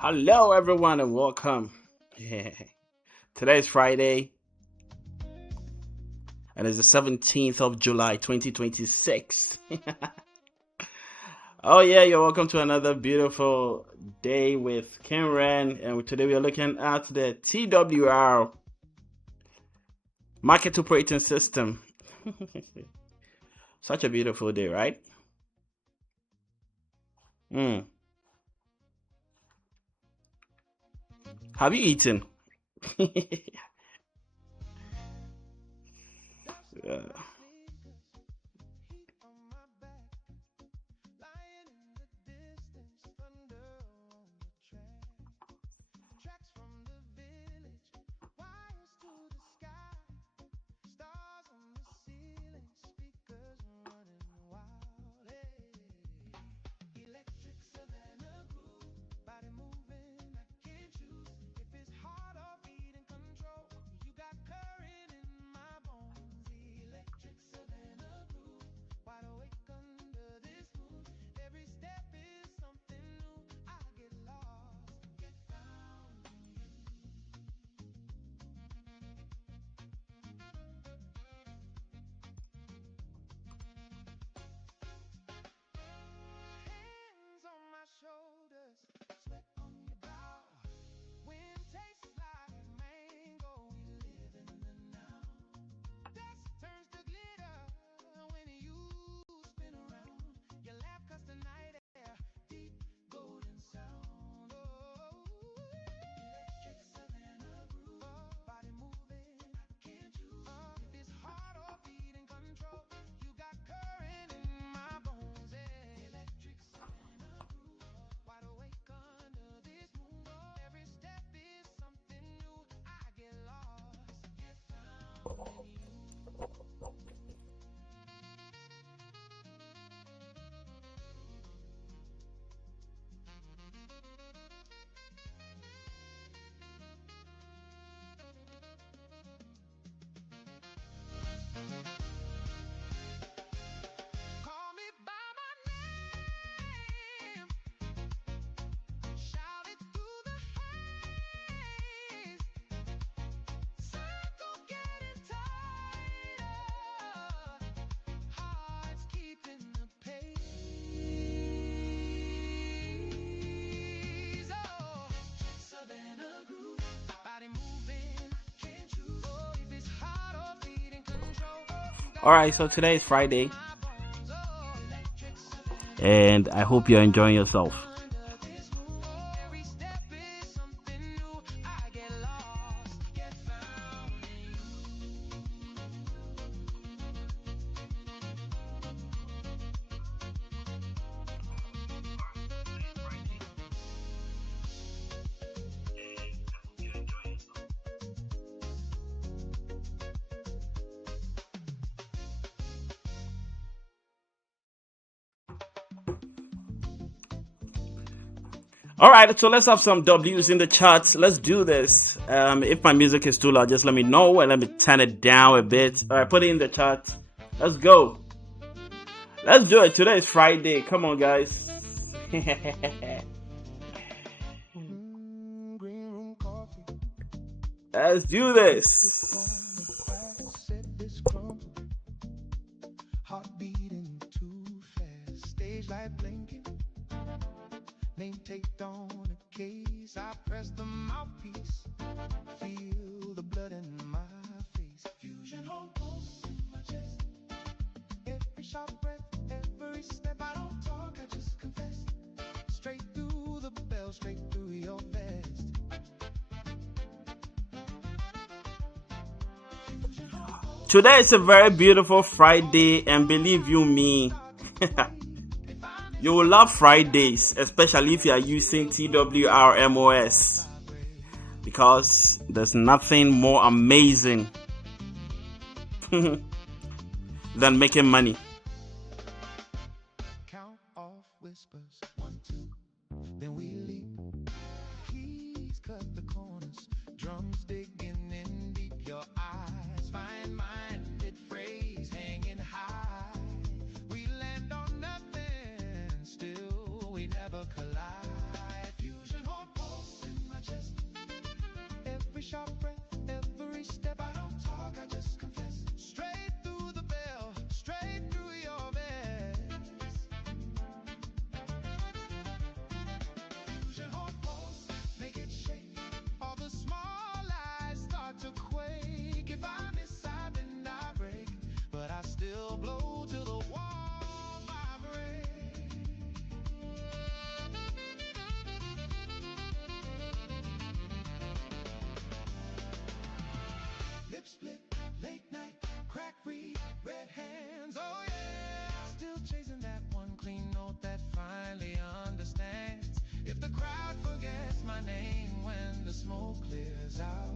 Hello, everyone, and welcome. Today is Friday, and it's the 17th of July, 2026. Oh, yeah, you're welcome to another beautiful day with Kimran, and today we are looking at the TWR Market Operating System. Such a beautiful day, right? Have you eaten? Yeah. All right, so today is Friday, and I hope you're enjoying yourself. All right, so let's have some W's in the charts. Let's do this. If my music is too loud, just let me know and let me turn it down a bit. All right, put it in the chat. Let's go. Let's do it. Today is Friday. Come on, guys. Let's do this. Name taped on a case, I press the mouthpiece, feel the blood in my face. Fusion whole pulse in my chest, every sharp breath, every step. I don't talk, I just confess, straight through the bell, straight through your vest. Today is a very beautiful Friday, and believe you me, you will love Fridays, especially if you are using TWR MOS, because there's nothing more amazing than making money. Count off whispers, 1, 2, then we leap. Keys cut the corners, drums digging in deep. Your eyes find minded phrase hanging high. We land on nothing, still we never collide. Fusion or still blow till the walls vibrate. Lip split, late night, crack read, red hands, oh yeah. Still chasing that one clean note that finally understands. If the crowd forgets my name when the smoke clears out,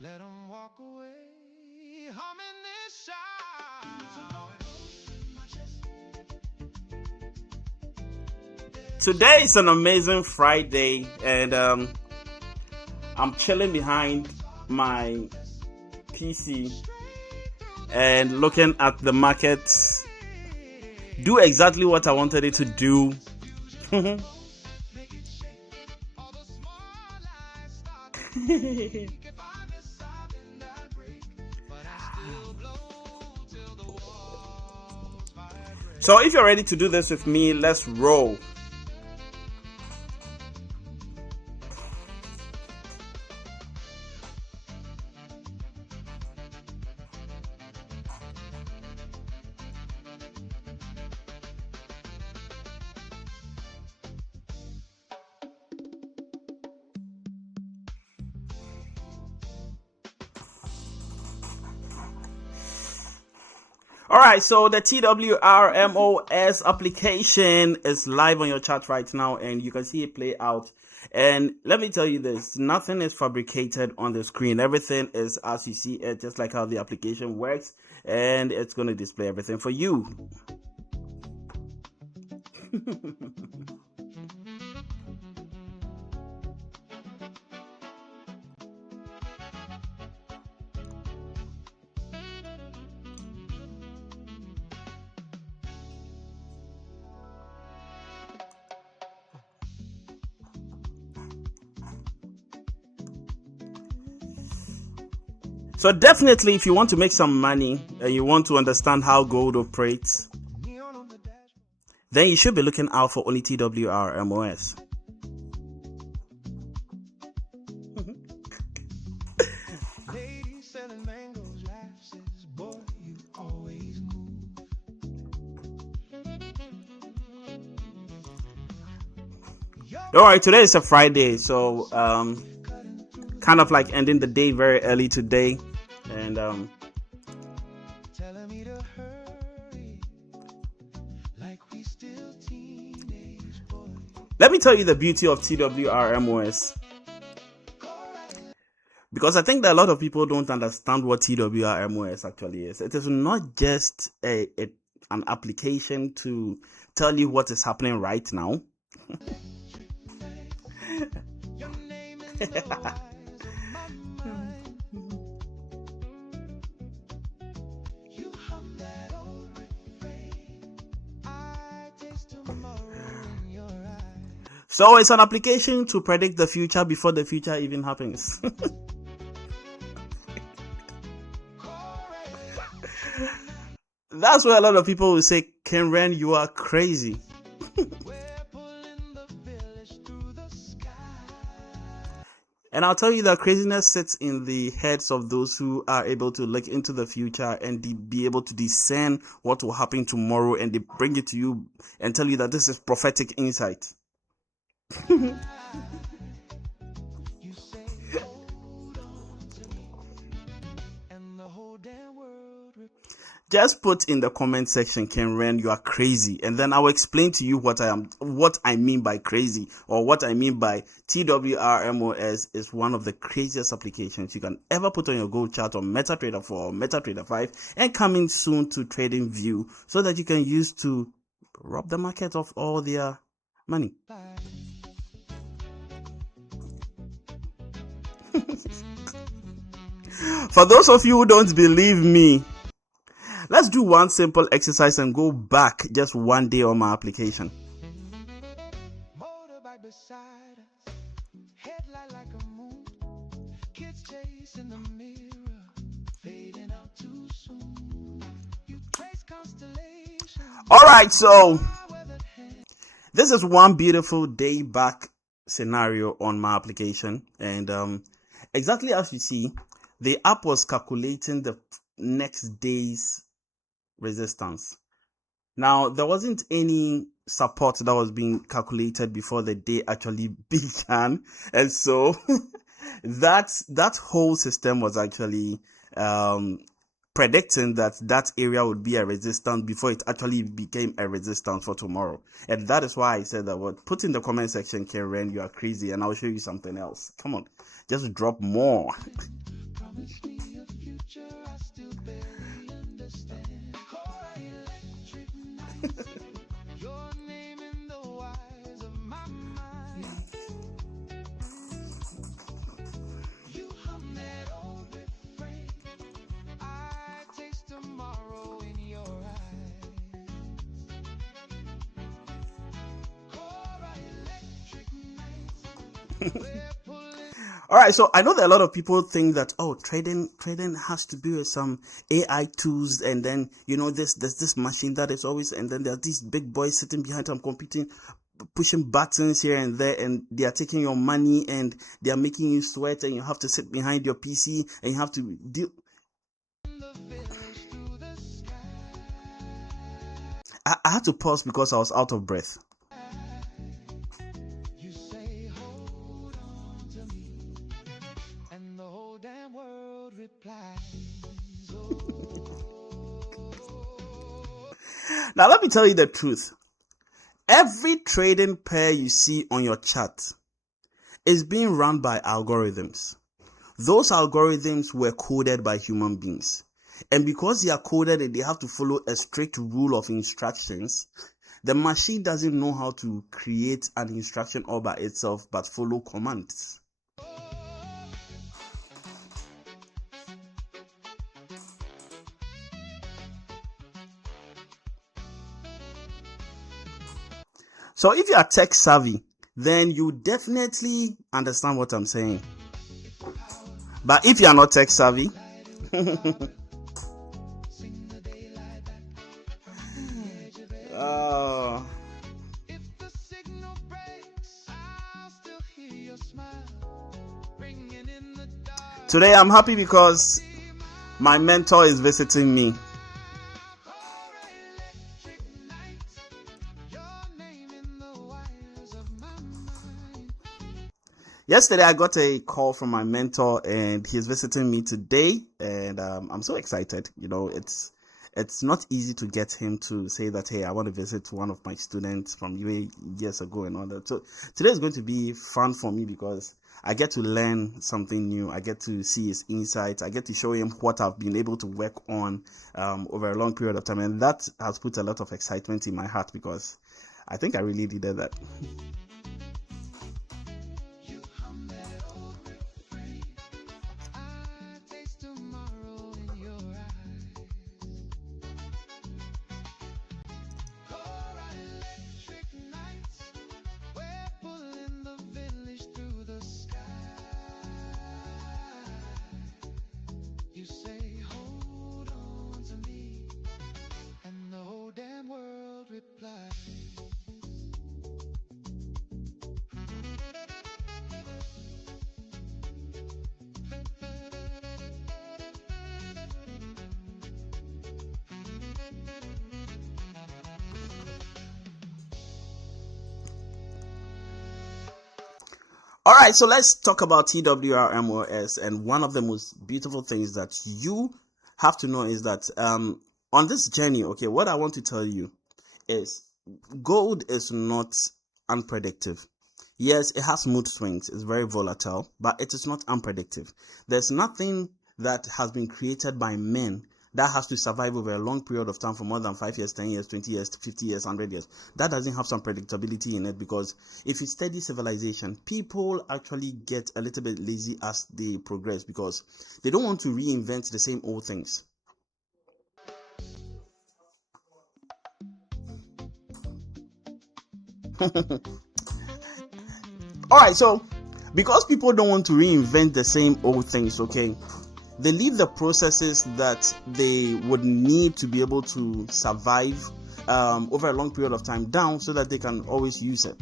let them walk away, humming this shout. Today is an amazing Friday, and I'm chilling behind my PC and looking at the markets do exactly what I wanted it to do. So if you're ready to do this with me, let's roll. All right, so the TWR MOS application is live on your chart right now, and you can see it play out. And let me tell you this, nothing is fabricated on the screen. Everything is as you see it, just like how the application works, and it's going to display everything for you. So definitely, if you want to make some money and you want to understand how gold operates, then you should be looking out for only TWR MOS. All right, today is a Friday, so kind of like ending the day very early today. And let me tell you the beauty of TWR MOS, because I think that a lot of people don't understand what TWR MOS actually is. It is not just an application to tell you what is happening right now. So it's an application to predict the future before the future even happens. That's why a lot of people will say, Kenren, you are crazy. And I'll tell you that craziness sits in the heads of those who are able to look into the future and be able to discern what will happen tomorrow, and they bring it to you and tell you that this is prophetic insight. Just put in the comment section, Kenren, you are crazy, and then I will explain to you what I mean by crazy, or what I mean by TWR MOS is one of the craziest applications you can ever put on your gold chart on MetaTrader 4 or MetaTrader 5, and coming soon to TradingView, so that you can use to rob the market of all their money. For those of you who don't believe me, let's do one simple exercise and go back just one day on my application. Motorbike beside us, headlight like a moon, kids chasing the mirror, fading out too soon. You trace constellations. All right, so this is one beautiful day back scenario on my application, and exactly as you see, the app was calculating the next day's resistance. Now, there wasn't any support that was being calculated before the day actually began, and so that whole system was actually predicting that area would be a resistance before it actually became a resistance for tomorrow. And that is why I said that word. Put in the comment section, Karen, you are crazy, and I'll show you something else. Come on, just drop more. Promise me a future I still barely understand. Core electric nights, your name in the wires of my mind. You hum that old refrain. I taste tomorrow in your eyes. Core electric nights. We're pulling. All right, so I know that a lot of people think that trading has to be with some AI tools, and then there's this machine that is always, and then there's these big boys sitting behind some computing, pushing buttons here and there, and they are taking your money and they are making you sweat, and you have to sit behind your PC and you have to deal. I had to pause because I was out of breath. You say, hold on to me, and the whole damn world replies. Now, let me tell you the truth. Every trading pair you see on your chart is being run by algorithms. Those algorithms were coded by human beings. And because they are coded and they have to follow a strict rule of instructions, the machine doesn't know how to create an instruction all by itself but follow commands. So if you are tech savvy, then you definitely understand what I'm saying. But if you are not tech savvy, today I'm happy because my mentor is visiting me. Yesterday, I got a call from my mentor, and he's visiting me today, and I'm so excited. It's not easy to get him to say that, hey, I want to visit one of my students from years ago and all that. So today is going to be fun for me because I get to learn something new. I get to see his insights. I get to show him what I've been able to work on over a long period of time, and that has put a lot of excitement in my heart because I think I really needed that. You say, hold on to me, and the whole damn world replies. All right, so let's talk about TWR MOS, and one of the most beautiful things that you have to know is that on this journey, okay, what I want to tell you is gold is not unpredictable. Yes, it has mood swings, it's very volatile, but it is not unpredictable. There's nothing that has been created by men that has to survive over a long period of time for more than 5 years, 10 years, 20 years, 50 years, 100 years. That doesn't have some predictability in it, because if you study civilization, people actually get a little bit lazy as they progress because they don't want to reinvent the same old things. All right, so because people don't want to reinvent the same old things, okay, they leave the processes that they would need to be able to survive over a long period of time down so that they can always use it.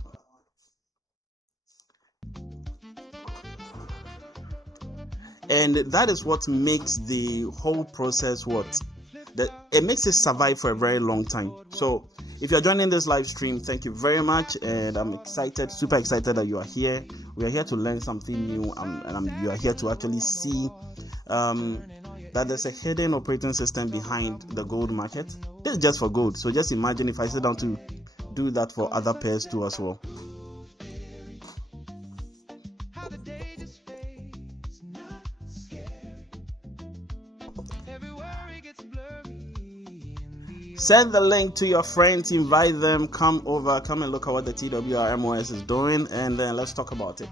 And that is what makes the whole process it makes it survive for a very long time. So if you're joining this live stream, thank you very much, and I'm excited, super excited that you are here. We are here to learn something new, and you are here to actually see that there's a hidden operating system behind the gold market. This is just for gold, so just imagine if I sit down to do that for other pairs too as well. Send the link to your friends, invite them, come over, come and look at what the TWR MOS is doing, and then let's talk about it.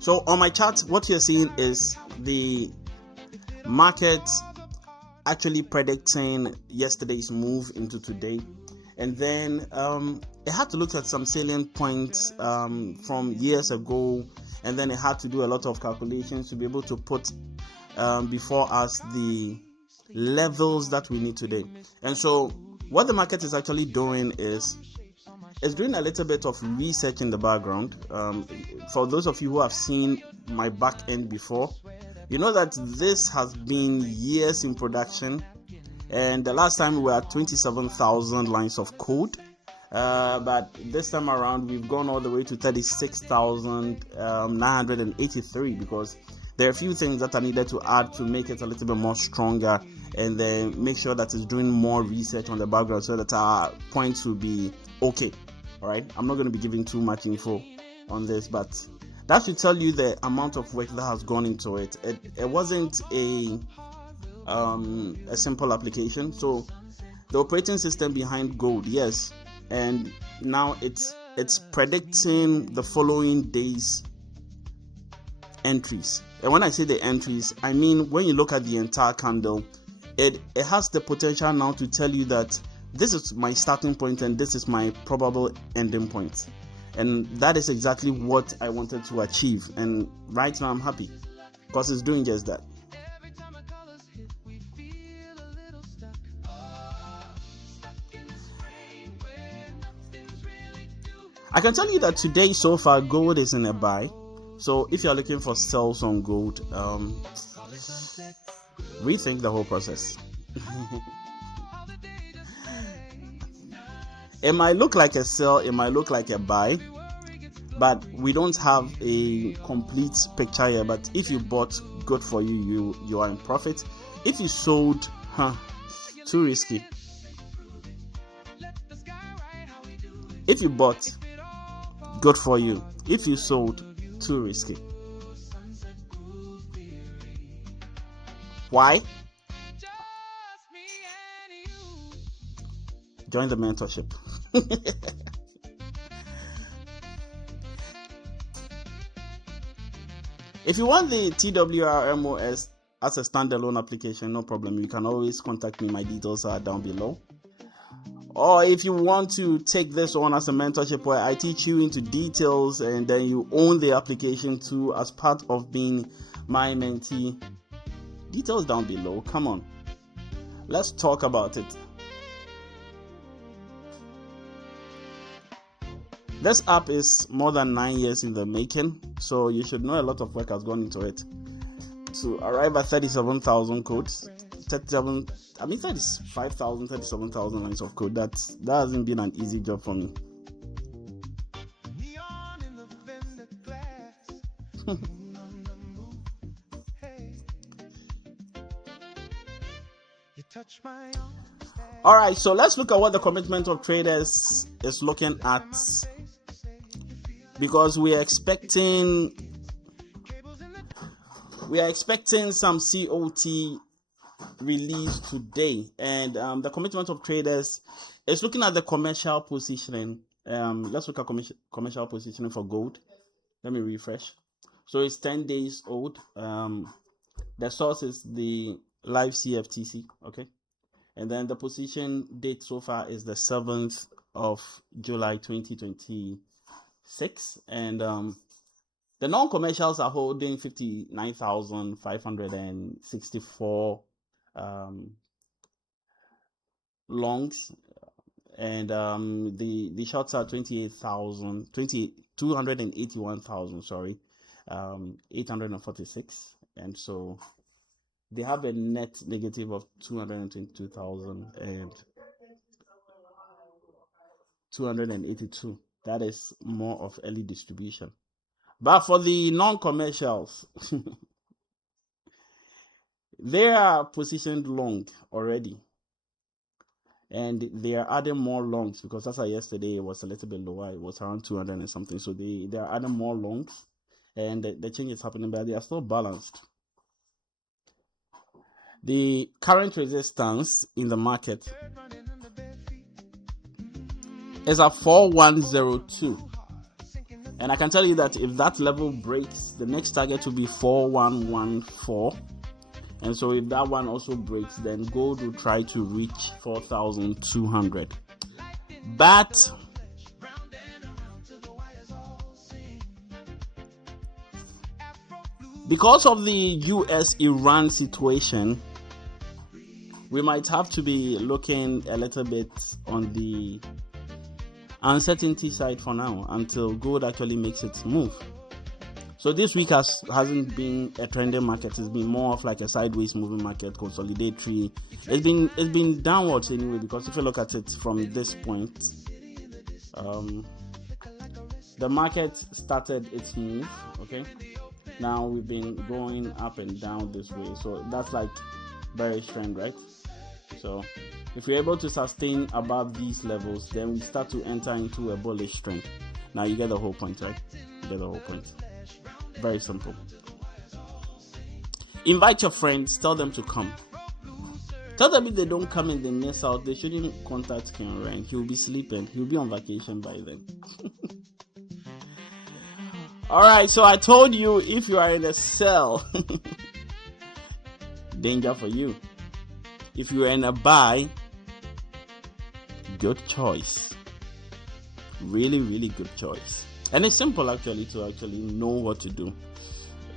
So on my chart, what you're seeing is the market actually predicting yesterday's move into today, and then it had to look at some salient points from years ago, and then it had to do a lot of calculations to be able to put before us the levels that we need today. And so what the market is actually doing is doing a little bit of research in the background. For those of you who have seen my back end before, you know that this has been years in production, and the last time we were at 27,000 lines of code, but this time around we've gone all the way to 36,983 because there are a few things that are needed to add to make it a little bit more stronger, and then make sure that it's doing more research on the background so that our points will be okay. All right, I'm not going to be giving too much info on this, but that should tell you the amount of work that has gone into it. It wasn't a simple application. So the operating system behind gold, yes, and now it's predicting the following days entries. And when I say the entries, I mean when you look at the entire candle, it has the potential now to tell you that this is my starting point and this is my probable ending point. And that is exactly what I wanted to achieve, and right now I'm happy because it's doing just that. I can tell you that today so far gold is in a buy. So if you're looking for sells on gold, rethink the whole process. It might look like a sell, it might look like a buy, but we don't have a complete picture here. But if you bought, good for you, you are in profit. If you sold, too risky. If you bought, good for you. If you sold, too risky. Why? Join the mentorship. If you want the TWR MOS as a standalone application, no problem. You can always contact me. My details are down below. Or if you want to take this on as a mentorship where I teach you into details and then you own the application too as part of being my mentee, details down below. Come on, let's talk about it. This app is more than 9 years in the making, so you should know a lot of work has gone into it to arrive at 37,000 codes. 35,000, 37,000 lines of code. That hasn't been an easy job for me. All right, so let's look at what the commitment of traders is looking at, because we are expecting some COT release today, and the commitment of traders is looking at the commercial positioning. Let's look at commercial positioning for gold. Let me refresh. So it's 10 days old. The source is the live CFTC, okay, and then the position date so far is the 7th of July 2026, and the non-commercials are holding 59,564 longs, and the shorts are 281,000, 846, and so they have a net negative of 222,282. That is more of early distribution. But for the non-commercials, they are positioned long already. And they are adding more longs because as of yesterday, it was a little bit lower. It was around 200 and something. So they are adding more longs. And the change is happening, but they are still balanced. The current resistance in the market is at 4102. And I can tell you that if that level breaks, the next target will be 4114. And so if that one also breaks, then gold will try to reach 4,200. But because of the US-Iran situation, we might have to be looking a little bit on the uncertainty side for now until gold actually makes its move. So this week hasn't been a trending market. It's been more of like a sideways moving market, consolidatory. It's been downwards anyway, because if you look at it from this point, the market started its move. Okay, now we've been going up and down this way. So that's like bearish trend, right? So if we're able to sustain above these levels, then we start to enter into a bullish trend. Now you get the whole point, right? You get the whole point. Very simple. Invite your friends, tell them to come. Tell them if they don't come and they miss out, they shouldn't contact Ken Ryan. He'll be sleeping. He'll be on vacation by then. Alright, so I told you if you are in a sell, danger for you. If you are in a buy, good choice. Really, really good choice. And it's simple actually to actually know what to do.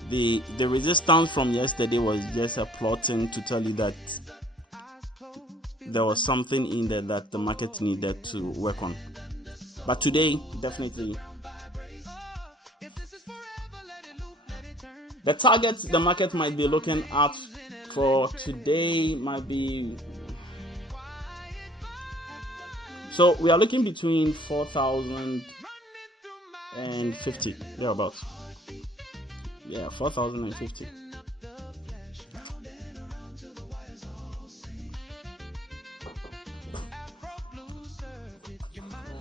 The resistance from yesterday was just a plotting to tell you that there was something in there that the market needed to work on. But today, definitely, the targets the market might be looking at for today might be... So we are looking between 4,050, thereabouts. Yeah, 4,050.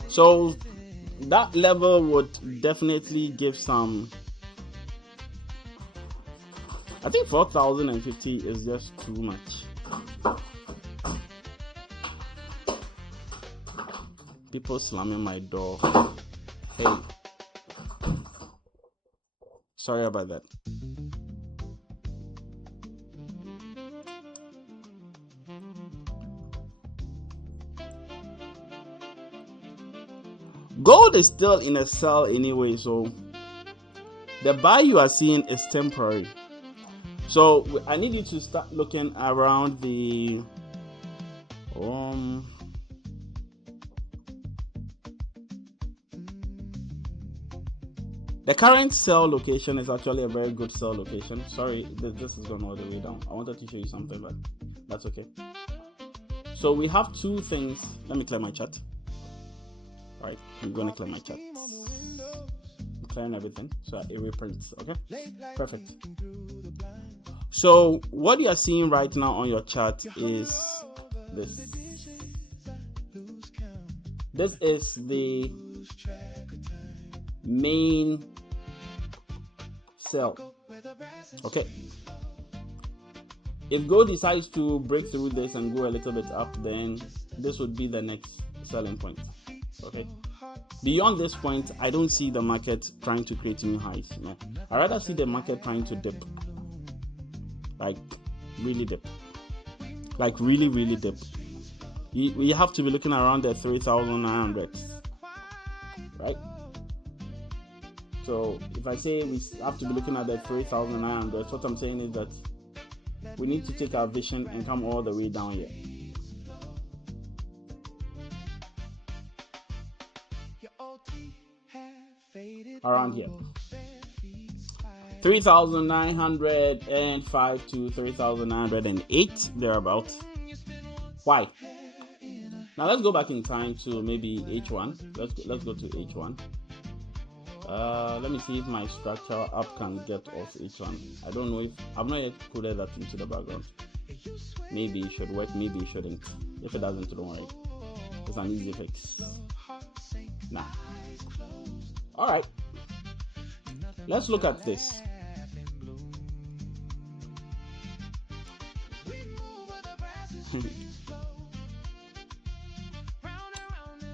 So that level would definitely give some... I think 4,050 is just too much. People slamming my door. Hey. Sorry about that. Gold is still in a sell anyway, so the buy you are seeing is temporary. So I need you to start looking around the the current sell location is actually a very good sell location. Sorry, this is going all the way down. I wanted to show you something, but that's okay. So we have two things. Let me clear my chat. All right, I'm going to clear my chat. I'm clearing everything so it reprints. Okay, perfect. So what you are seeing right now on your chart is this. This is the main sell. Okay. If gold decides to break through this and go a little bit up, then this would be the next selling point. Okay. Beyond this point, I don't see the market trying to create new highs. No. I rather see the market trying to dip. Like really dip. Like really dip. We have to be looking around the 3,900. Right? So if I say we have to be looking at the 3,900, what I'm saying is that we need to take our vision and come all the way down here. Around here. 3,905 to 3,908 thereabout. Why? Now let's go back in time to maybe H1. Let's go to H1. Let me see if my structural app can get off H1. I don't know if I've not yet put that into the background. Maybe it should work, maybe it shouldn't. If it doesn't, don't worry. It's an easy fix. Nah. Alright. Let's look at this.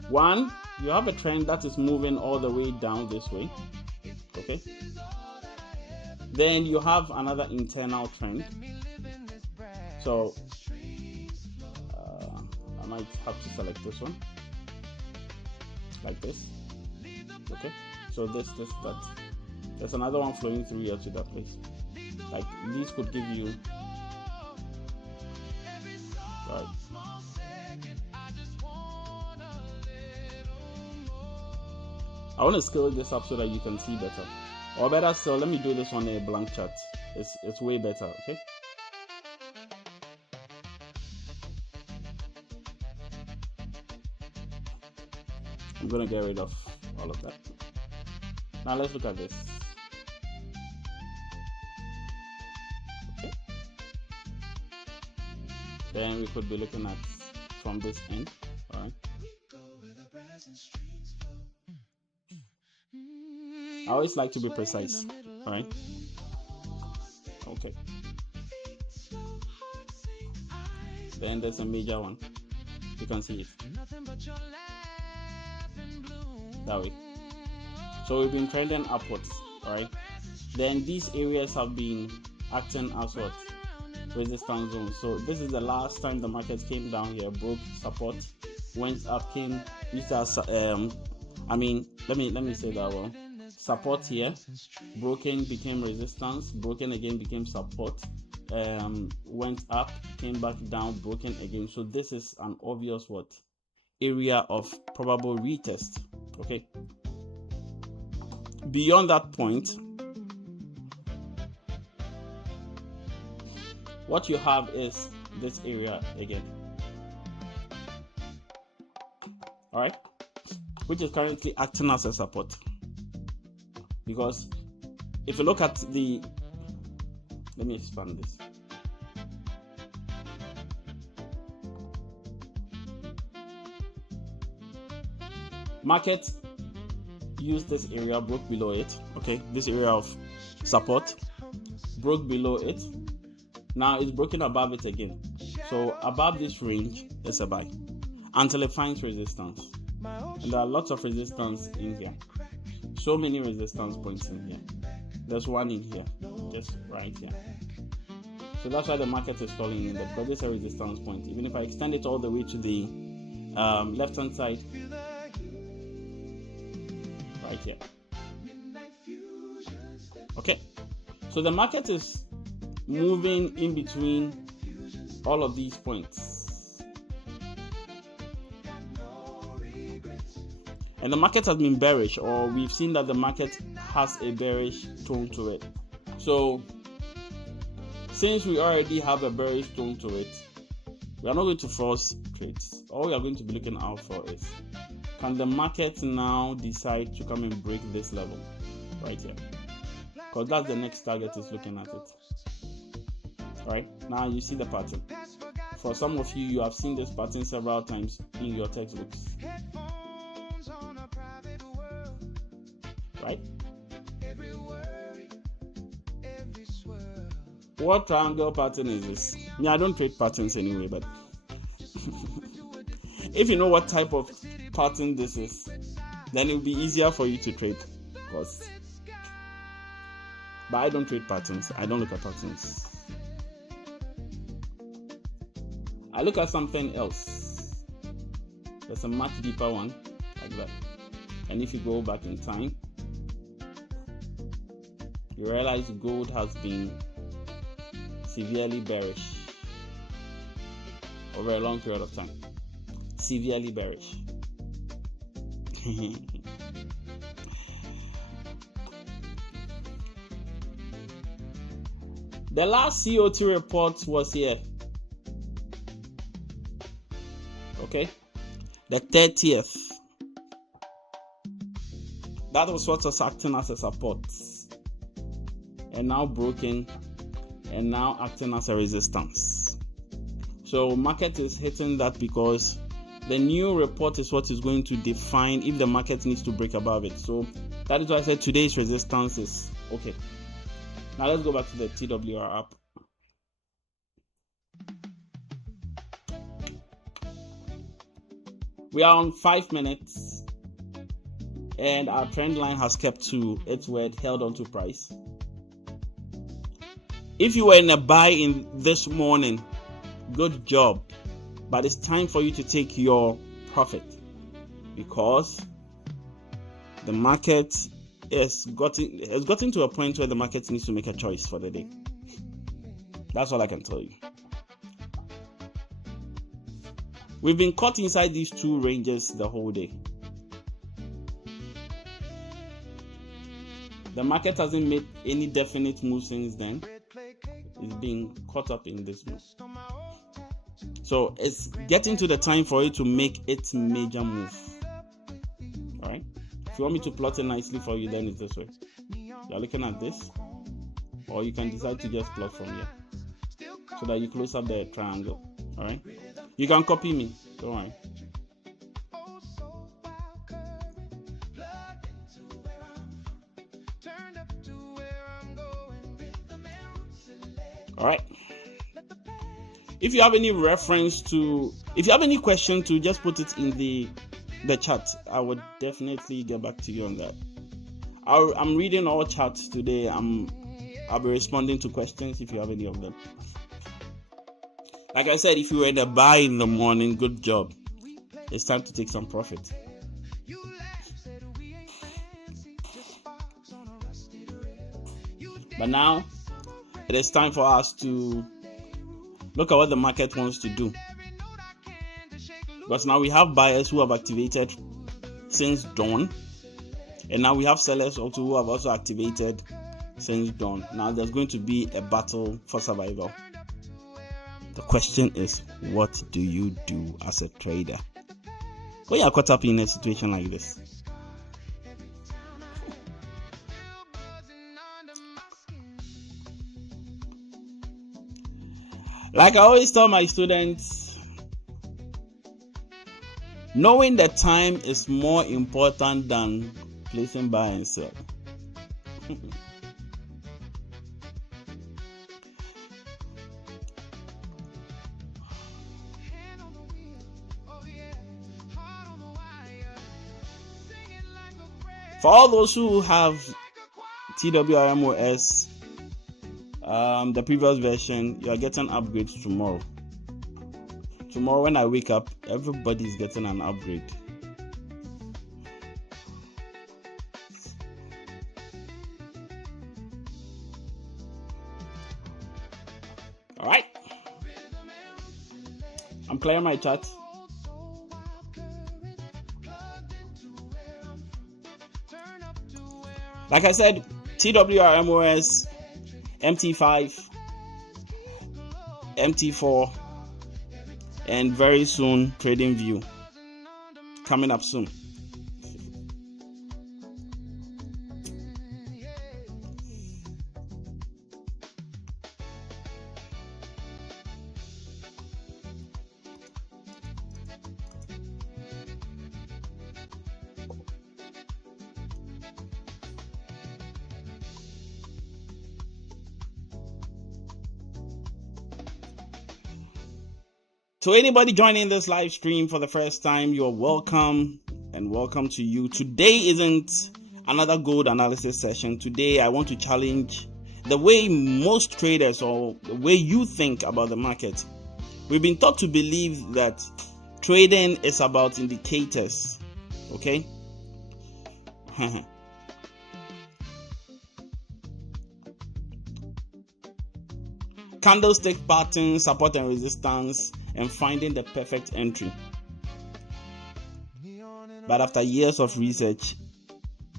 One, you have a trend that is moving all the way down this way. Okay. Then you have another internal trend. So I might have to select this one like this. Okay. So that. There's another one flowing through here to that place. Like these could give you. Right. I want to scale this up so that you can see better. Or better still, let me do this on a blank chart. It's way better, okay? I'm gonna get rid of all of that. Now let's look at this. Okay. Then we could be looking at from this end, alright? I always like to be precise, alright? Okay. Then there's a major one. You can see it. That way. So we've been trending upwards, alright? Then these areas have been acting as what? Resistance zones. So this is the last time the market came down here, broke support, went up, came, used as let me say that well. Support here, broken became resistance, broken again became support, went up, came back down, broken again. So this is an obvious what? Area of probable retest. Okay. Beyond that point, what you have is this area again. Alright? Which is currently acting as a support. Because if you look at the, let me expand this. Market used this area, broke below it. Okay, this area of support broke below it. Now it's broken above it again. So above this range is a buy until it finds resistance. And there are lots of resistance in here. So many resistance points in here. There's one in here, just right here. So that's why the market is falling in there, because there's a resistance point. Even if I extend it all the way to the left hand side, right here. Okay, so the market is moving in between all of these points. And the market has been bearish, or we've seen that the market has a bearish tone to it. So, since we already have a bearish tone to it, we are not going to force trades. All we are going to be looking out for is, can the market now decide to come and break this level right here? Because that's the next target is looking at it. Right now you see the pattern. For some of you, you have seen this pattern several times in your textbooks. Right? What triangle pattern is this? I don't trade patterns anyway, but if you know what type of pattern this is, then it will be easier for you to trade. But I don't trade patterns. I don't look at patterns. I look at something else. There's a much deeper one like that. And if you go back in time, you realize gold has been severely bearish over a long period of time. Severely bearish. The last CO2 report was here. Okay, the 30th. That was what was acting as a support, and now broken, and now acting as a resistance. So market is hitting that because the new report is what is going to define if the market needs to break above it. So that is why I said today's resistance is okay. Now let's go back to the TWR app. We are on 5 minutes, and our trend line has kept to its word, held on to price. If you were in a buy in this morning, good job, but it's time for you to take your profit, because the market has gotten to a point where the market needs to make a choice for the day. That's all I can tell you. We've been caught inside these two ranges the whole day. The market hasn't made any definite move since then. It's been caught up in this move. So it's getting to the time for it to make its major move. Alright? If you want me to plot it nicely for you, then it's this way. You're looking at this, or you can decide to just plot from here so that you close up the triangle. Alright? You can copy me, don't worry. Alright. If you have any question to just put it in the chat. I would definitely get back to you on that. I'm reading all chats today. I'll be responding to questions if you have any of them. Like I said, if you were in a buy in the morning, good job. It's time to take some profit. But now, it is time for us to look at what the market wants to do. Because now we have buyers who have activated since dawn. And now we have sellers also who have also activated since dawn. Now there's going to be a battle for survival. The question is, what do you do as a trader when you are caught up in a situation like this? Like I always tell my students, knowing the time is more important than placing buy and sell. For all those who have TWR MOS, the previous version, you are getting upgrades tomorrow. Tomorrow when I wake up, everybody's getting an upgrade. Alright. I'm clearing my chat. Like I said, TWR MOS, MT5, MT4, and very soon Trading View coming up soon. To anybody joining this live stream for the first time, you're welcome, and welcome to you. Today isn't another gold analysis session. Today I want to challenge the way most traders, or the way you think about the market. We've been taught to believe that trading is about indicators, okay? Candlestick patterns, support and resistance, and finding the perfect entry. But after years of research,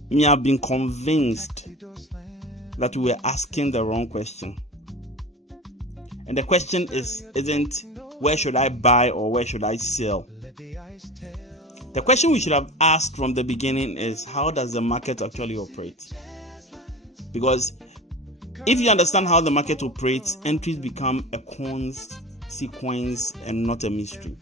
me have been convinced that we were asking the wrong question. And the question isn't where should I buy or where should I sell? The question we should have asked from the beginning is, how does the market actually operate? Because if you understand how the market operates, entries become a consequence and not a mystery.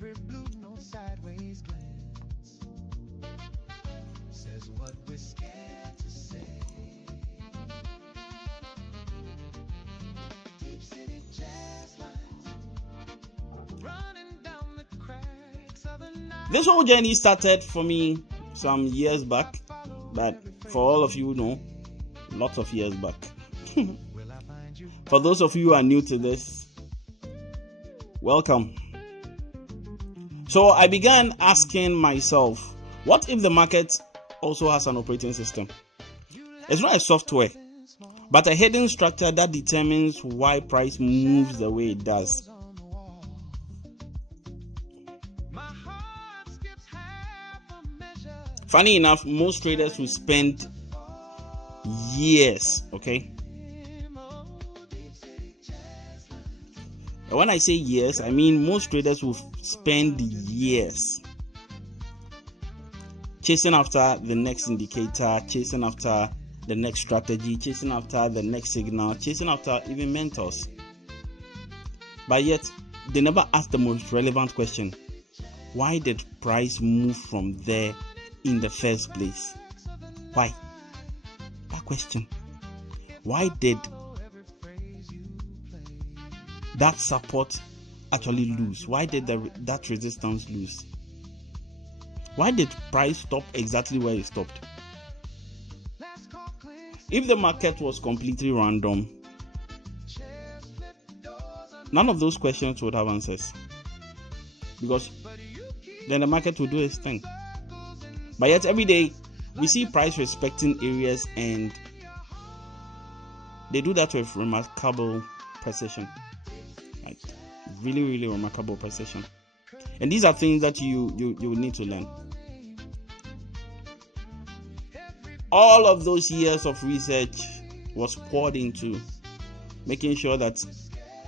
This whole journey started for me some years back, but for all of you who know, lots of years back. For those of you who are new to this, welcome. So I began asking myself, what if the market also has an operating system? It's not a software, but a hidden structure that determines why price moves the way it does. Funny enough, most traders will spend years, okay? And when I say years, I mean most traders will spend years chasing after the next indicator, chasing after the next strategy, chasing after the next signal, chasing after even mentors. But yet, they never ask the most relevant question. Why did price move from there in the first place? Why? That question. Why did that support actually lose? Why did that resistance lose? Why did price stop exactly where it stopped? If the market was completely random, none of those questions would have answers, because then the market would do its thing. But yet every day we see price respecting areas, and they do that with remarkable precision, like really, really remarkable precision. And these are things that you need to learn. All of those years of research was poured into making sure that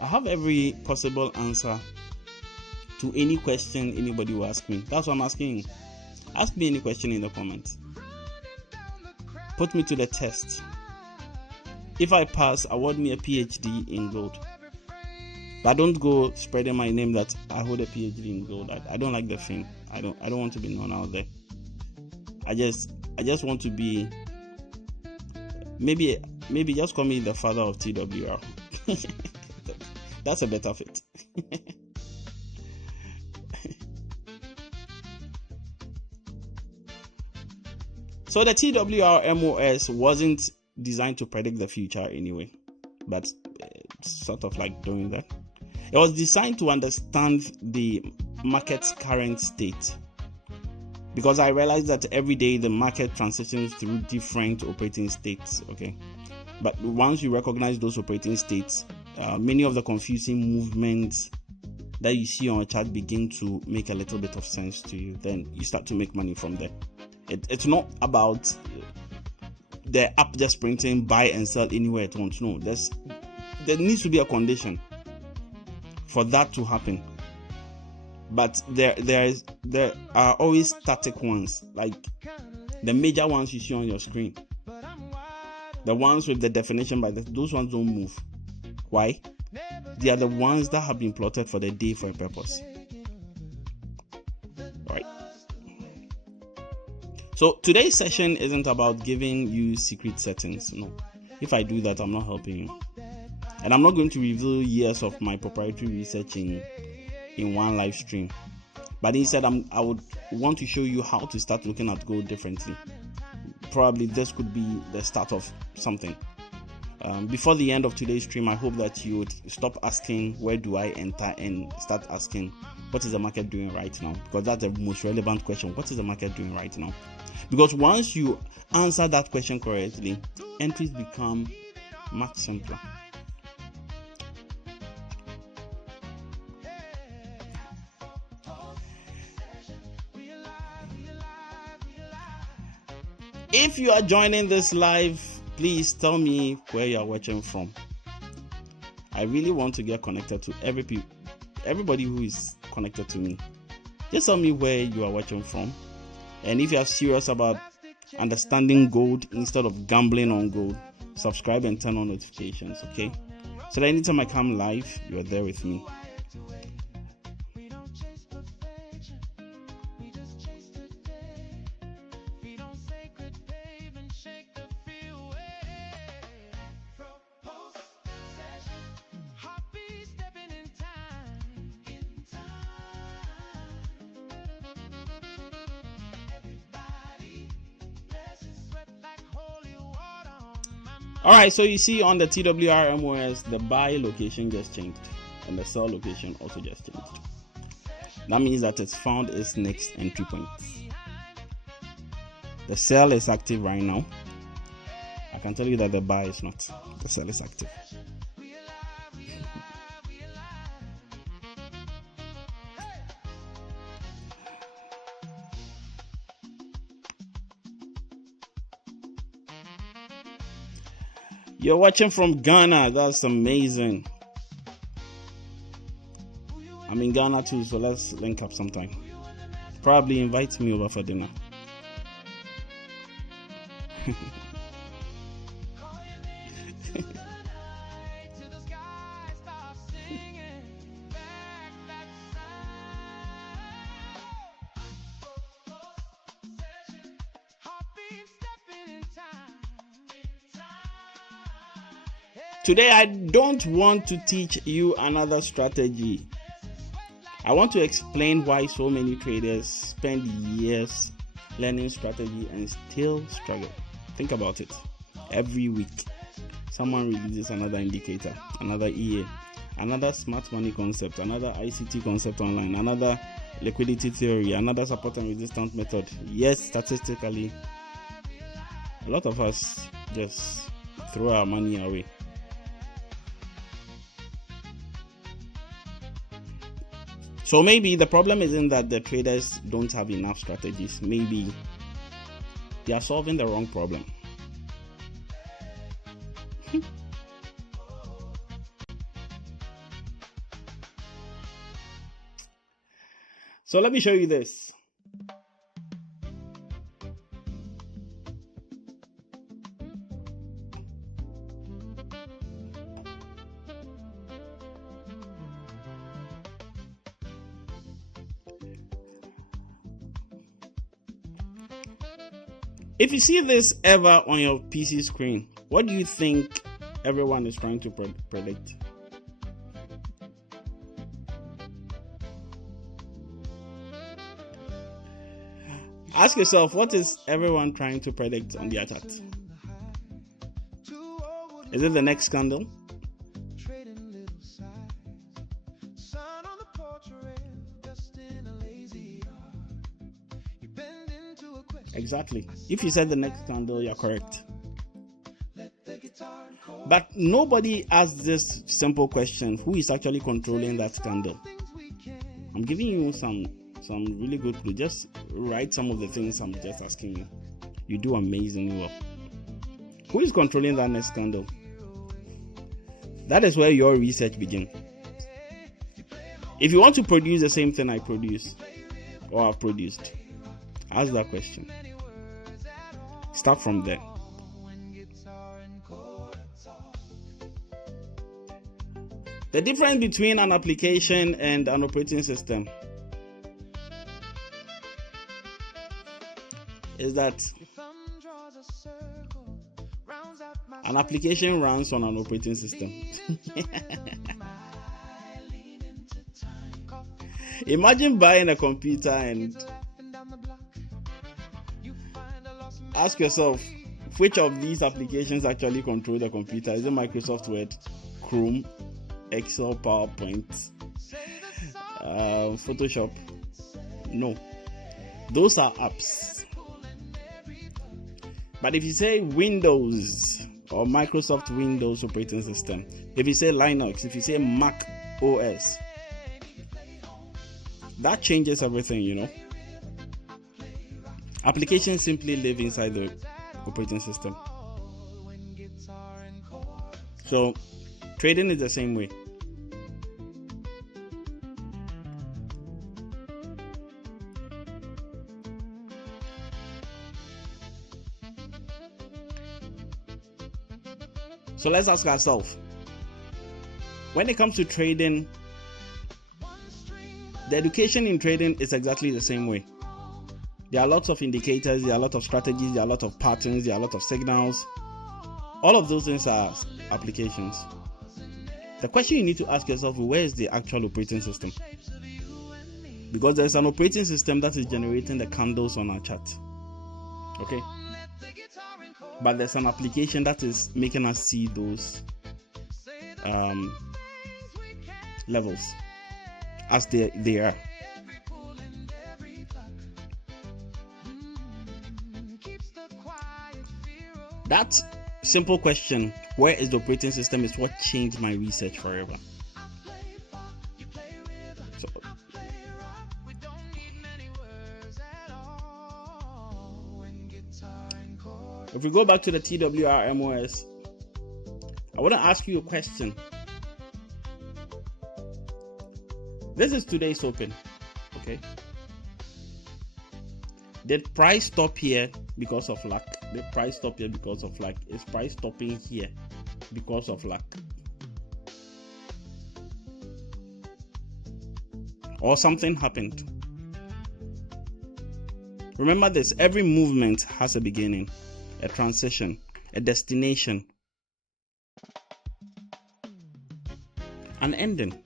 I have every possible answer to any question anybody will ask me. That's what I'm asking you. Ask me any question in the comments. Put me to the test. If I pass, award me a PhD in gold. But don't go spreading my name that I hold a PhD in gold. I don't like the fame. I don't want to be known out there. I just want to be, maybe just call me the father of TWR. That's a better fit. So the TWR MOS wasn't designed to predict the future anyway, but sort of like doing that. It was designed to understand the market's current state, because I realized that every day the market transitions through different operating states, okay? But once you recognize those operating states, many of the confusing movements that you see on a chart begin to make a little bit of sense to you. Then you start to make money from there. It's not about the app just printing buy and sell anywhere it wants. No, there needs to be a condition for that to happen. But there are always static ones, like the major ones you see on your screen. The ones with the definition by those ones don't move. Why? They are the ones that have been plotted for the day for a purpose. Right. So today's session isn't about giving you secret settings. No. If I do that, I'm not helping you. And I'm not going to reveal years of my proprietary research in one live stream. But instead, I would want to show you how to start looking at gold differently. Probably this could be the start of something. Before the end of today's stream, I hope that you would stop asking where do I enter and start asking what is the market doing right now, because that's the most relevant question. What is the market doing right now? Because once you answer that question correctly, entries become much simpler. If you are joining this live, please tell me where you are watching from. I really want to get connected to everybody who is connected to me. Just tell me where you are watching from, and if you are serious about understanding gold instead of gambling on gold, subscribe and turn on notifications, okay? So that anytime I come live, you are there with me. Alright, so you see on the TWR MOS, the buy location just changed and the sell location also just changed. That means that it's found its next entry point. The sell is active right now. I can tell you that the buy is not. The sell is active. You're watching from Ghana. That's amazing. I'm in Ghana too, so let's link up sometime. Probably invite me over for dinner. Today, I don't want to teach you another strategy. I want to explain why so many traders spend years learning strategy and still struggle. Think about it. Every week, someone releases another indicator, another EA, another smart money concept, another ICT concept online, another liquidity theory, another support and resistance method. Yes, statistically, a lot of us just throw our money away. So maybe the problem isn't that the traders don't have enough strategies. Maybe they are solving the wrong problem. So let me show you this. If you see this ever on your PC screen, what do you think everyone is trying to predict? Ask yourself, what is everyone trying to predict on their chart? Is it the next candle? Exactly. If you said the next candle, you're correct. But nobody asks this simple question: who is actually controlling that candle? I'm giving you some really good clues. Just write some of the things I'm just asking you. You do amazingly well. Who is controlling that next candle? That is where your research begins. If you want to produce the same thing I produce or have produced, ask that question. Start from there. The difference between an application and an operating system is that an application runs on an operating system. Imagine buying a computer and ask yourself, which of these applications actually control the computer? Is it Microsoft Word, Chrome, Excel, PowerPoint, Photoshop? No. Those are apps. But if you say Windows or Microsoft Windows operating system, if you say Linux, if you say Mac OS, that changes everything, you know. Applications simply live inside the operating system. So Trading is the same way. So let's ask ourselves, when it comes to trading, the education in trading is exactly the same way. There are lots of indicators, there are a lot of strategies, there are a lot of patterns, there are a lot of signals. All of those things are applications. The question you need to ask yourself is, where is the actual operating system? Because there's an operating system that is generating the candles on our chart. Okay? But there's an application that is making us see those levels as they are. That simple question, where is the operating system, is what changed my research forever. So, if we go back to the TWR MOS, I want to ask you a question. This is today's open, okay? Did price stop here because of luck? Did price stop here because of luck? Is price stopping here because of luck? Or something happened? Remember this, every movement has a beginning, a transition, a destination, an ending.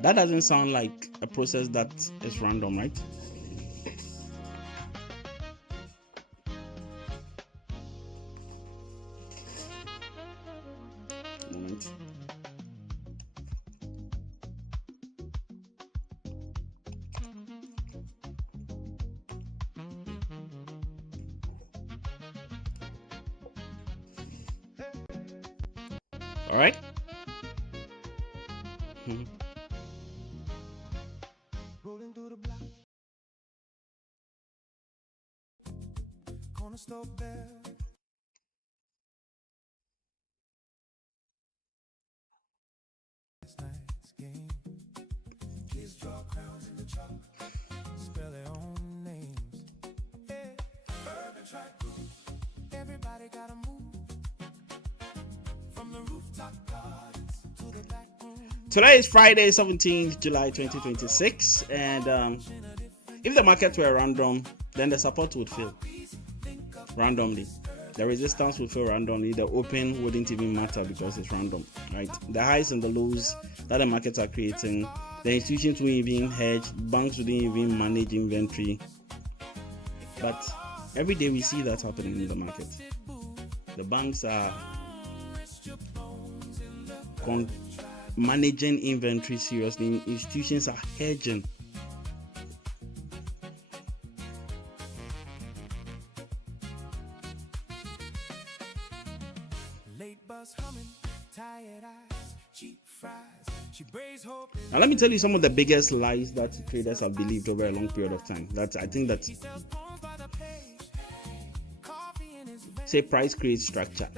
That doesn't sound like a process that is random, right? Moment. All right. Rolling through the block. Corner store bell. Last night's game. Kids draw crowns in the chalk. Spell their own names. Yeah. Urban track group. Everybody gotta move. From the rooftop gardens to the back room. Today is Friday, 17th July 2026, and if the markets were random, then the support would fail randomly. The resistance would fail randomly. The open wouldn't even matter because it's random, right? The highs and the lows that the markets are creating, the institutions wouldn't even hedge, banks wouldn't even manage inventory. But every day we see that happening in the market. The banks are managing inventory seriously. Institutions are hedging. Now let me tell you some of the biggest lies that traders have believed over a long period of time. That I think that say price creates structure.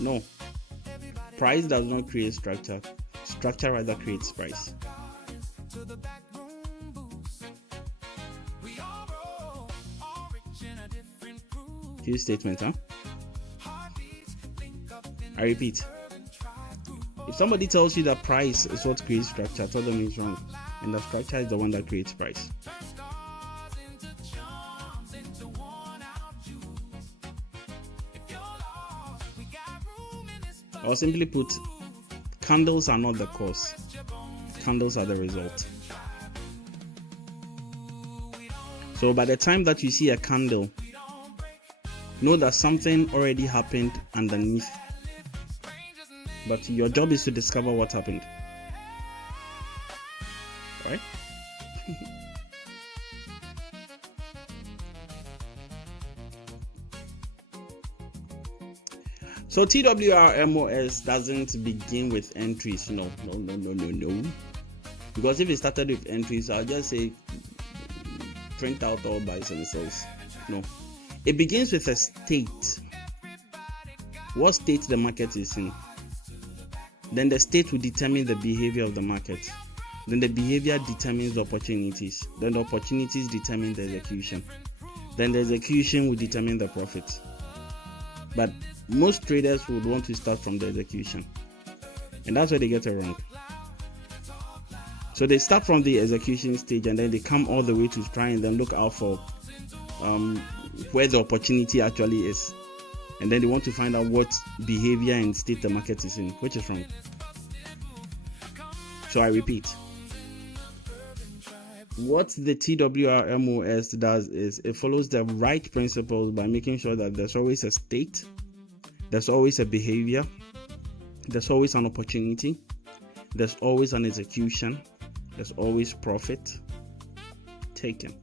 No, price does not create structure. Structure rather creates price. Huge statement, huh? I repeat. If somebody tells you that price is what creates structure, tell them it's wrong. And the structure is the one that creates price. Or simply put, candles are not the cause. Candles are the result. So by the time that you see a candle, know that something already happened underneath. But your job is to discover what happened. Right? So TWR MOS doesn't begin with entries. No. Because if it started with entries, I'll just say print out all buys and sells. No. It begins with a state. What state the market is in. Then the state will determine the behavior of the market. Then the behavior determines the opportunities. Then the opportunities determine the execution. Then the execution will determine the profit. But most traders would want to start from the execution. And that's where they get it wrong. So they start from the execution stage and then they come all the way to try and then look out for where the opportunity actually is. And then they want to find out what behavior and state the market is in, which is wrong. So I repeat. What the TWR MOS does is it follows the right principles by making sure that there's always a state, there's always a behavior, there's always an opportunity, there's always an execution, there's always profit taken.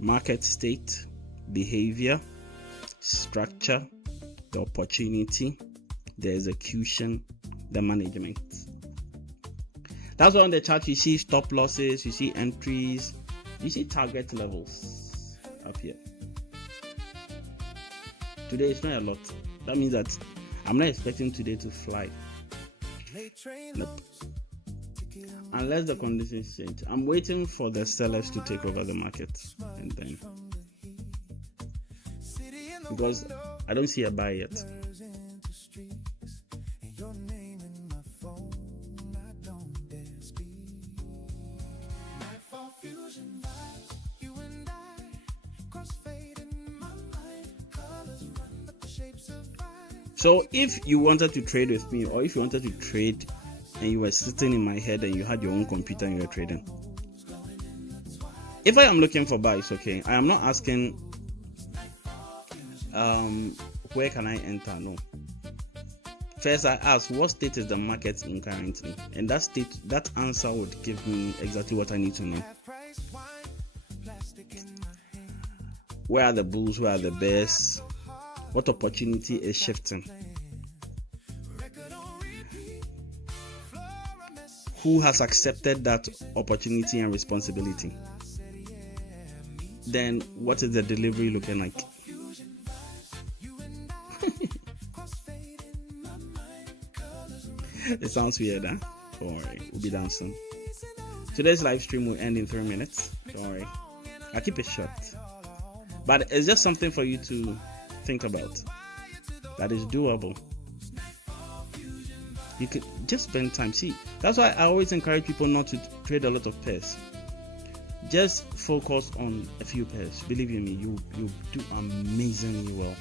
Market state, behavior, structure, the opportunity, the execution, the management. That's why on the chart you see stop losses, you see entries, you see target levels up here. Today it's not a lot. That means that I'm not expecting today to fly. Nope. Unless the conditions change. I'm waiting for the sellers to take over the market and then, because I don't see a buy yet. So if you wanted to trade with me, or if you wanted to trade and you were sitting in my head and you had your own computer and you were trading, if I am looking for buys, okay, I am not asking where can I enter? No. First I ask what state is the market in currently, and that answer would give me exactly what I need to know. Where are the bulls? Where are the bears? What opportunity is shifting? Who has accepted that opportunity and responsibility? Then what is the delivery looking like? It sounds weird, huh? Don't worry, we'll be done soon. Today's live stream will end in 3 minutes. Don't worry, I'll keep it short. But it's just something for you to think about that is doable. You could just spend time. See, that's why I always encourage people not to trade a lot of pairs. Just focus on a few pairs. Believe you me, you do amazingly well.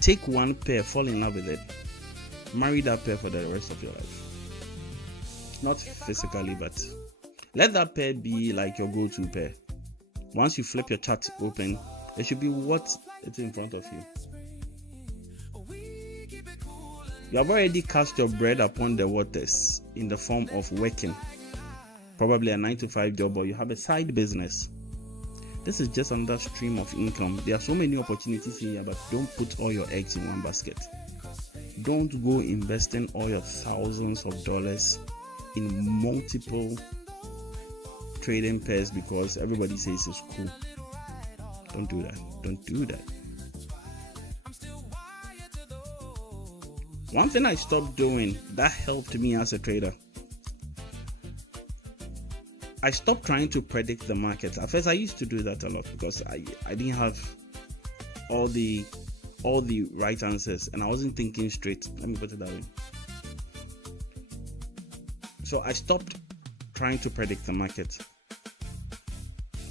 Take one pair, fall in love with it, marry that pair for the rest of your life. Not physically, but let that pair be like your go-to pair. Once you flip your chart open, it should be what is in front of you. You have already cast your bread upon the waters in the form of working, probably a 9-to-5 job, or you have a side business. This is just another stream of income. There are so many opportunities here, but don't put all your eggs in one basket. Don't go investing all your thousands of dollars in multiple trading pairs because everybody says it's cool. Don't do that. Don't do that. One thing I stopped doing that helped me as a trader, I stopped trying to predict the market. At first I used to do that a lot because I didn't have all the right answers and I wasn't thinking straight. Let me put it that way. So I stopped trying to predict the market.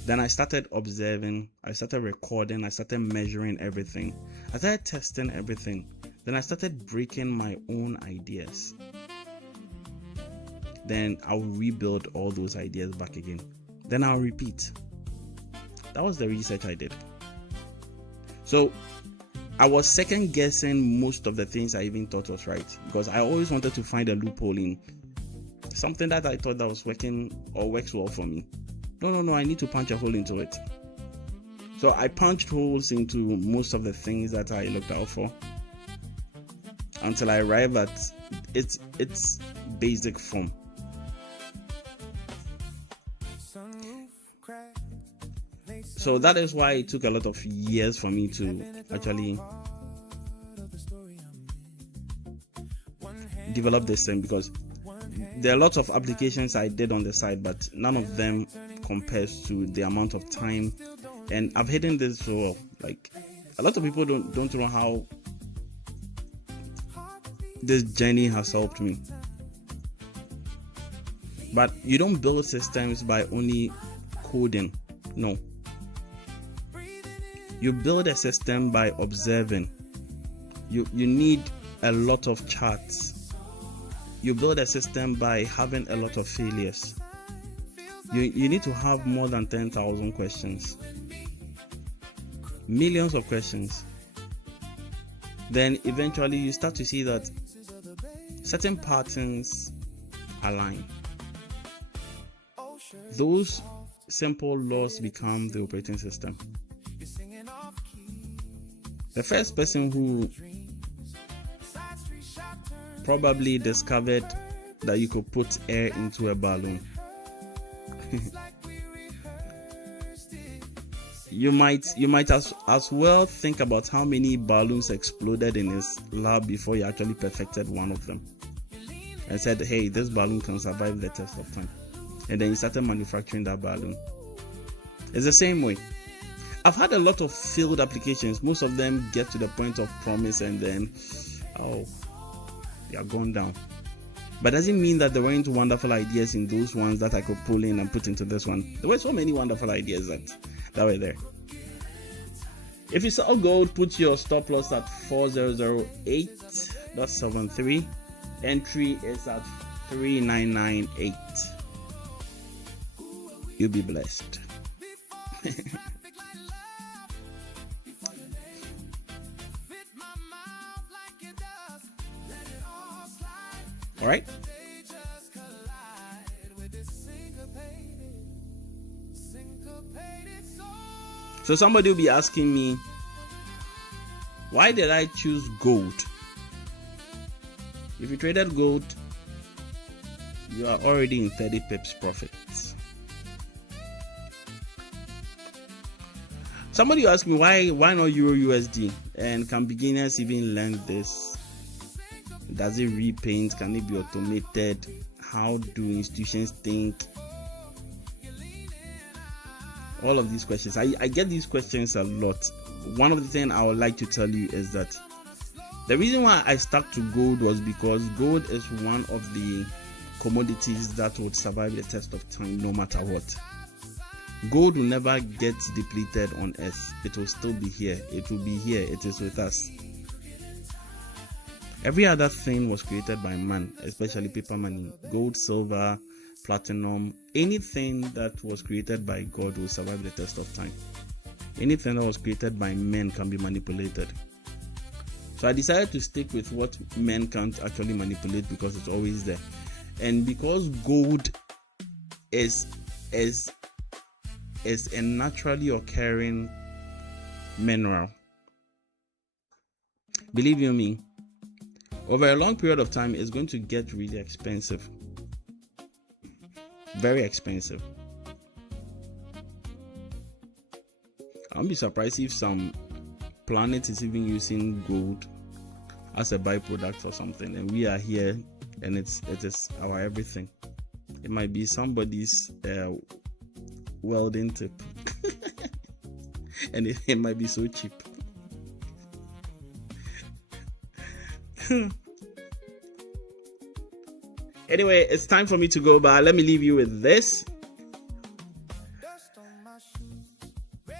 Then I started observing, I started recording, I started measuring everything. I started testing everything. Then I started breaking my own ideas. Then I'll rebuild all those ideas back again. Then I'll repeat. That was the research I did. So I was second guessing most of the things I even thought was right because I always wanted to find a loophole in something that I thought that was working or works well for me. No, I need to punch a hole into it. So I punched holes into most of the things that I looked out for until I arrived at its basic form. So that is why it took a lot of years for me to actually develop this thing, because there are lots of applications I did on the side, but none of them compares to the amount of time. And I've hidden this so well. Like, a lot of people don't know how this journey has helped me. But you don't build systems by only coding. No. You build a system by observing. You need a lot of charts. You build a system by having a lot of failures. You need to have more than 10,000 questions. Millions of questions. Then eventually you start to see that certain patterns align. Those simple laws become the operating system. The first person who probably discovered that you could put air into a balloon. You might as well think about how many balloons exploded in his lab before he actually perfected one of them and said, hey, this balloon can survive the test of time. And then he started manufacturing that balloon. It's the same way. I've had a lot of failed applications. Most of them get to the point of promise and then, they are gone down. But doesn't mean that there weren't wonderful ideas in those ones that I could pull in and put into this one. There were so many wonderful ideas that were there. If you sell gold, put your stop loss at 4008.73. Entry is at 3998. You'll be blessed. All right. So somebody will be asking me, why did I choose gold? If you traded gold, you are already in 30 pips profits. Somebody will ask me, why not Euro USD? And can beginners even learn this? Does it repaint? Can it be automated? How do institutions think? All of these questions. I get these questions a lot. One of the things I would like to tell you is that the reason why I stuck to gold was because gold is one of the commodities that would survive the test of time no matter what. Gold will never get depleted on earth. It will still be here. It will be here. It is with us. Every other thing was created by man, especially paper money, gold, silver, platinum. Anything that was created by God will survive the test of time. Anything that was created by men can be manipulated. So I decided to stick with what men can't actually manipulate because it's always there. And because gold is a naturally occurring mineral, believe you me, over a long period of time, it's going to get really expensive. Very expensive. I won't be surprised if some planet is even using gold as a byproduct or something, and we are here, and it is our everything. It might be somebody's welding tip, and it might be so cheap. Anyway, it's time for me to go, but let me leave you with this.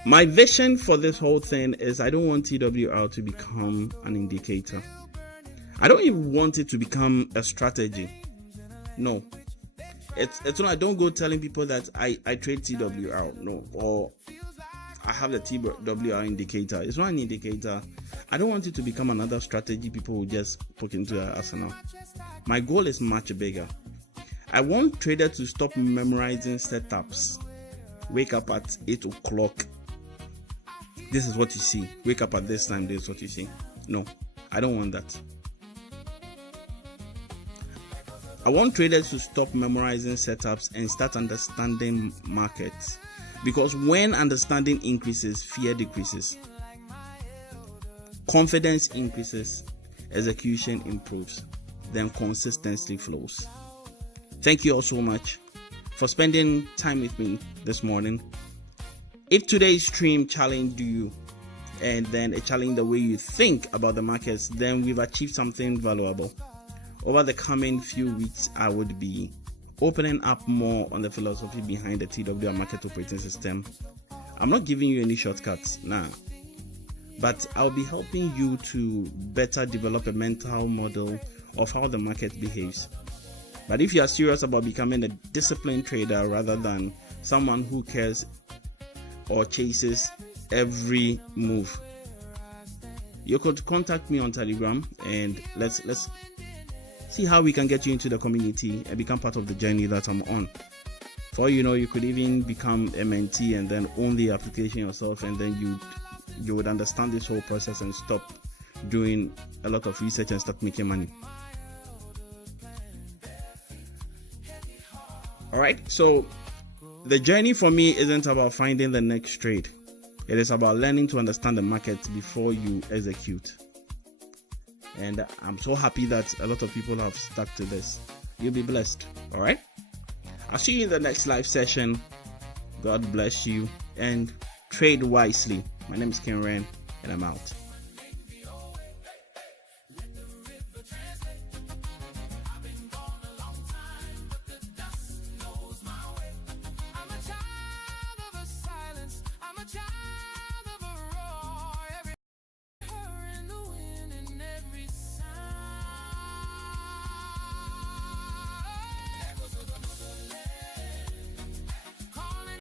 My vision for this whole thing is I don't want TWR to become an indicator. I don't even want it to become a strategy. No. It's not. I don't go telling people that I trade TWR. No. Or I have the TWR indicator. It's not an indicator. I don't want it to become another strategy people will just put into their arsenal. My goal is much bigger. I want traders to stop memorizing setups. Wake up at 8 o'clock. This is what you see. Wake up at this time. This is what you see. No, I don't want that. I want traders to stop memorizing setups and start understanding markets. Because when understanding increases, fear decreases. Confidence increases, execution improves, then consistency flows. Thank you all so much for spending time with me this morning. If today's stream challenged you and then it challenged the way you think about the markets, then we've achieved something valuable. Over the coming few weeks, I would be opening up more on the philosophy behind the TWR Market Operating System. I'm not giving you any shortcuts now, but I'll be helping you to better develop a mental model of how the market behaves. But if you are serious about becoming a disciplined trader rather than someone who cares or chases every move, you could contact me on Telegram and let's see how we can get you into the community and become part of the journey that I'm on. For all you know, you could even become a mentee and then own the application yourself, and then you would understand this whole process and stop doing a lot of research and start making money. Alright, so the journey for me isn't about finding the next trade. It is about learning to understand the market before you execute. And I'm so happy that a lot of people have stuck to this. You'll be blessed. Alright, I'll see you in the next live session. God bless you and trade wisely. My name is Ken Ren and I'm out.